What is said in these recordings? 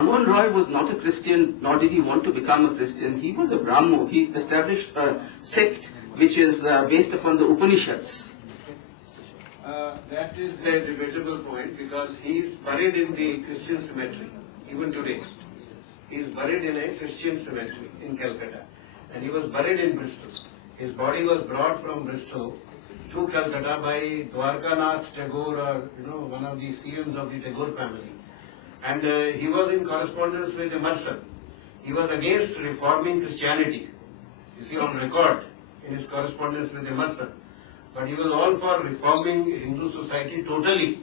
Mohan Roy was not a Christian, nor did he want to become a Christian. He was a Brahmo. He established a sect which is based upon the Upanishads. That is a debatable point because he is buried in the Christian cemetery, even today. He is buried in a Christian cemetery in Calcutta. And he was buried in Bristol. His body was brought from Bristol to Calcutta by Dwarkanath Tagore, one of the CMs of the Tagore family. And he was in correspondence with Emerson. He was against reforming Christianity. You see on record in his correspondence with Emerson. But he was all for reforming Hindu society totally,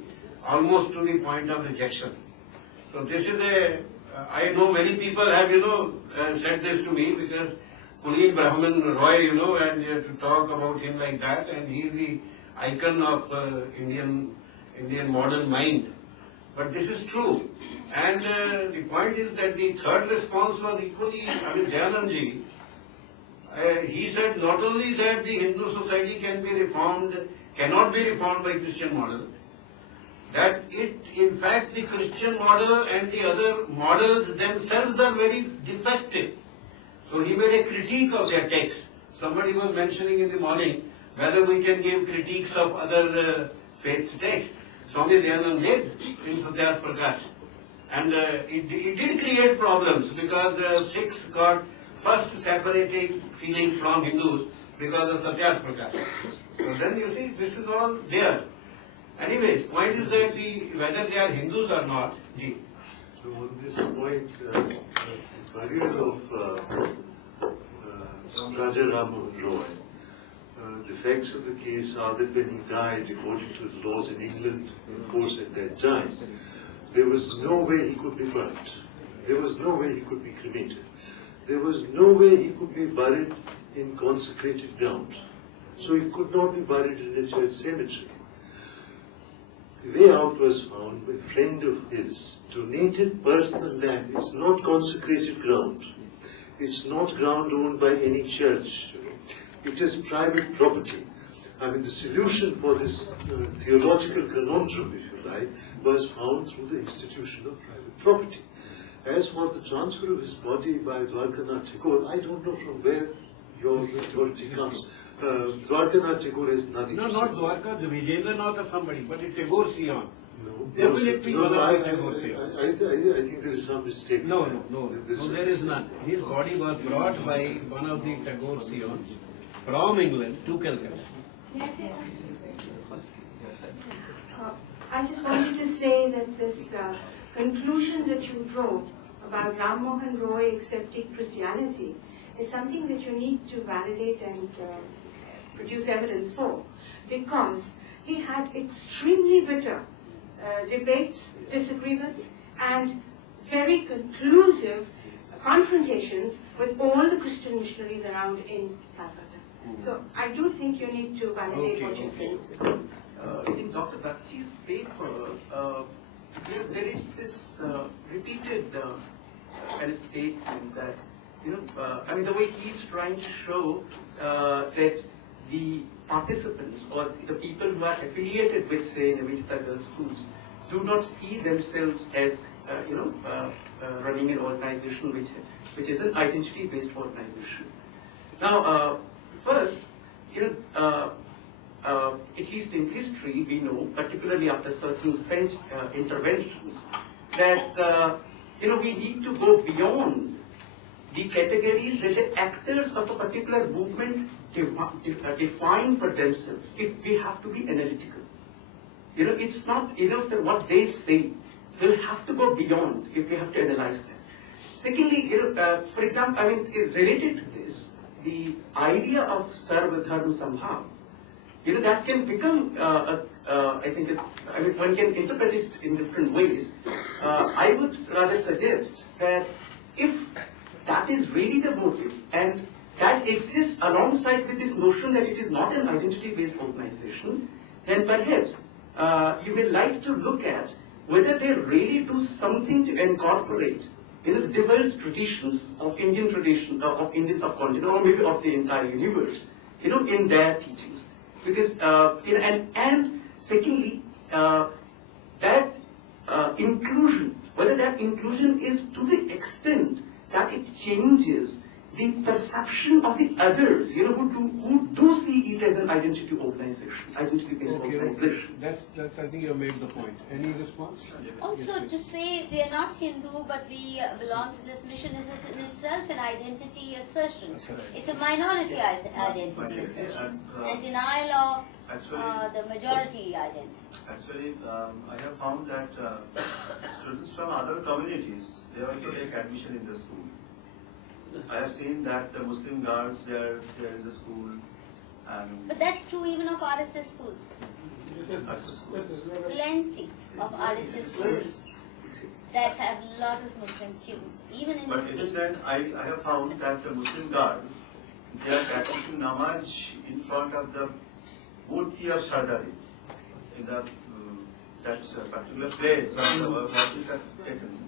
almost to the point of rejection. So this is I know many people have, said this to me because Punit Brahman Roy, and to talk about him like that, and he is the icon of Indian modern mind. But this is true. And the point is that the third response was equally, Jayanandji, he said not only that the Hindu society cannot be reformed by Christian model, that in fact, the Christian model and the other models themselves are very defective. So he made a critique of their texts. Somebody was mentioning in the morning whether we can give critiques of other faiths' texts. Swami Dayanand did in Satyarth Prakash. And it did create problems because Sikhs got first separated feeling from Hindus because of Satyarth Prakash. So then you see, this is all there. Anyways, point is that whether they are Hindus or not, So on this point, burial of Raja Ram Roy, the facts of the case are that when he died, according to the laws in England in force at that time, there was no way he could be burnt. There was no way he could be cremated. There was no way he could be buried in consecrated ground. So he could not be buried in a church cemetery. The way out was found by a friend of his, donated personal land. It's not consecrated ground. It's not ground owned by any church. It is private property. The solution for this theological conundrum, if you like, was found through the institution of private property. As for the transfer of his body by Dwarkanath Tagore, I don't know from where your authority comes. Dwarkanath Tagore has nothing to say. No, not Dwarka, the Vijendranath or somebody, but it Tagore Sion. No, Definitely no, one of the Tagore Sion. I think there is some mistake. No, there is none. His body was brought by one of the Tagore Sions from England to Calcutta. I just wanted to say that this conclusion that you drew about Ram Mohan Roy accepting Christianity is something that you need to validate and produce evidence for, because he had extremely bitter debates, disagreements, and very conclusive confrontations with all the Christian missionaries around in Calcutta. So I do think you need to validate what you're saying. In Dr. Bakchi's paper, there is this repeated kind of statement that, the way he's trying to show that the participants or the people who are affiliated with, say, Nivedita Girls' Schools do not see themselves as, running an organization which is an identity-based organization. Now, first, at least in history, we know, particularly after certain French interventions, that we need to go beyond the categories that the actors of a particular movement define for themselves. If we have to be analytical, it's not enough that what they say. We'll have to go beyond if we have to analyze that. Secondly, for example, related to this, the idea of Sarva Dharma Sambhav, that can become, one can interpret it in different ways. I would rather suggest that if that is really the motive, and that exists alongside with this notion that it is not an identity-based organization, then perhaps you will like to look at whether they really do something to incorporate the diverse traditions of Indian tradition, of Indian subcontinent, or maybe of the entire universe, in their teachings. Because, and secondly, that inclusion whether that inclusion is to the extent that it changes the perception of the others, who do see it as an identity organization, identity-based organization. That's, I think you have made the point. Any response? Also, to say we are not Hindu but we belong to this mission is in itself an identity assertion. That's right. It's a minority identity assertion, a denial of the majority identity. Actually, I have found that students from other communities, they also take admission in the school. I have seen that the Muslim girls, they are in the school, and But that's true even of RSS schools. Plenty of RSS schools that have a lot of Muslim students, even in but even then, I have found that the Muslim girls, they are practicing namaz in front of the Murti of Sardari, in the that particular place where the worship are taken.